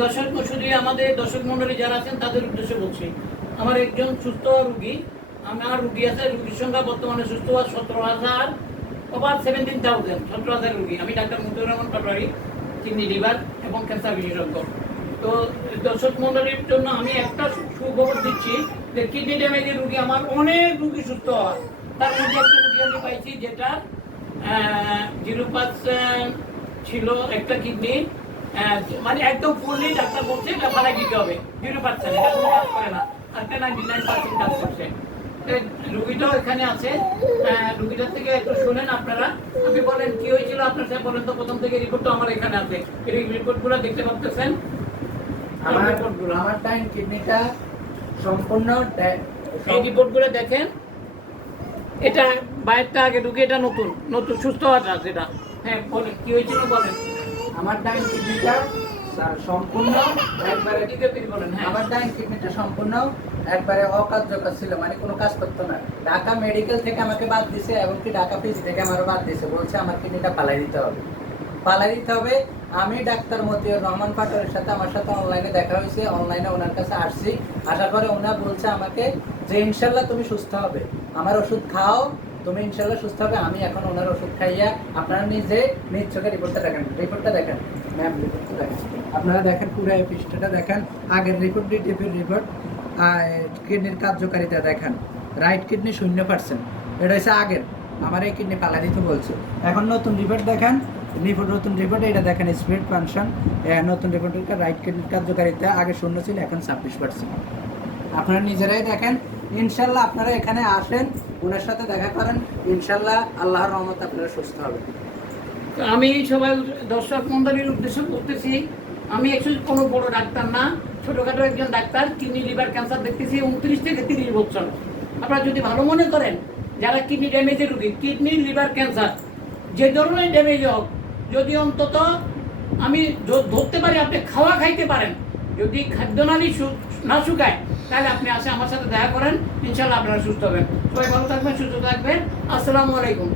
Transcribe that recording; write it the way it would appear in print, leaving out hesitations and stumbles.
দর্শক শুধু আমাদের দর্শক মন্ডলী যারা আছেন তাদের উদ্দেশ্যে বলছি, আমার একজন সুস্থ রুগী, আমার রুগী আছে, রুগীর সংখ্যা বর্তমানে সুস্থ হওয়া 17,000 ওভার 17,000 17,000 রুগী। আমি doctor Mujibur Rahman Patwari, kidney liver এবং ক্যান্সার বিশেষজ্ঞ। তো দর্শক মন্ডলীর জন্য আমি একটা সুখবর দিচ্ছি যে কিডনি ড্যামেজের রুগী আমার অনেক রুগী সুস্থ হয়। তার মধ্যে একটা রুগী আমি পাইছি যেটা 0% ছিল একটা কিডনি, মানে একদম ফুললি ডাক্তার বলছে এটা ফালাই দিতে হবে, 0% এটা কোনো কাজ করে না, আর 99% কাজ করছে। রুগীটাও এখানে আছে, রুগীটার থেকে একটু শুনেন আপনারা। আপনি বলেন কি হয়েছিল আপনার, সাথে বলেন তো। প্রথম থেকে রিপোর্ট আমার এখানে আছে, এই রিপোর্টগুলো দেখতে পাচ্ছেন। আমার টাইম কিডনিটা সম্পূর্ণ, এই রিপোর্টগুলো দেখেন। এটা বাইরটা আগে ঢুকে, এটা নতুন নতুন সুস্থ হওয়াটা যেটা। হ্যাঁ বলেন কি হয়েছিল বলেন। আমার ডাইন কিডনিটা সম্পূর্ণ একবারে, বলেন। হ্যাঁ, আমার ডাইন কিডনিটা সম্পূর্ণ একবারে অকার্যকর ছিল, মানে কোনো কাজ করতো না। ঢাকা মেডিকেল থেকে আমাকে বাদ দিছে, এমনকি ঢাকা পিজি থেকে আমারও বাদ দিছে, বলছে আমার কিডনিটা পালাই দিতে হবে, পালাই দিতে হবে। আমি ডাক্তার মতিউর রহমান পাটোয়ারির সাথে আমার সাথে অনলাইনে দেখা হয়েছে, অনলাইনে ওনার কাছে আসছি। আসার পরে ওনার বলছে আমাকে যে ইনশাল্লাহ তুমি সুস্থ হবে, আমার ওষুধ খাও, তুমি ইনশাল্লাহ সুস্থ হবে। আমি এখন ওনার ওষুধ খাইয়া, আপনারা নিজে নিজ চোখে রিপোর্টটা দেখেন, রিপোর্টটা দেখেন ম্যাম, রিপোর্টটা দেখেন, আপনারা দেখেন পুরো এই পৃষ্ঠাটা দেখেন। আগের রিপোর্ট, ডিটিপির রিপোর্ট, কিডনির কার্যকারিতা দেখেন। রাইট কিডনি 0%, এটা হচ্ছে আগের, আমার এই কিডনি পালা দিতে বলছে। এখন নতুন রিপোর্ট দেখেন, নতুন রিপোর্ট এটা দেখেন, স্পিড ফাংশন নতুন রিপোর্টের রাইট কিডনির কার্যকারিতা আগে 0 ছিল, এখন 26%। আপনারা নিজেরাই দেখেন। ইনশাল্লাহ আপনারা এখানে আসেন, ওনার সাথে দেখা করেন, ইনশাল্লাহ আল্লাহর রহমতে আপনারা সুস্থ হবেন। আমি সবাই দর্শক মন্ডলীর উদ্দেশ্য করতেছি, আমি অ্যাকচুয়ালি কোনো বড় ডাক্তার না, ছোটোখাটো একজন ডাক্তার। কিডনি লিভার ক্যান্সার দেখতেছি 29 থেকে 30 বছর। আপনারা যদি ভালো মনে করেন, যারা কিডনি ড্যামেজের রুগী, কিডনি লিভার ক্যান্সার যে ধরনের ড্যামেজ হোক, যদি অন্তত আমি ধরতে পারি আপনি খাওয়া খাইতে পারেন, যদি খাদ্যনালী না শুকায়, তাহলে আপনি আসে আমার সাথে দেখা করেন, ইনশাল্লাহ আপনারা সুস্থ হবেন। সবাই ভালো থাকবেন, সুস্থ থাকবেন। আসসালামু আলাইকুম।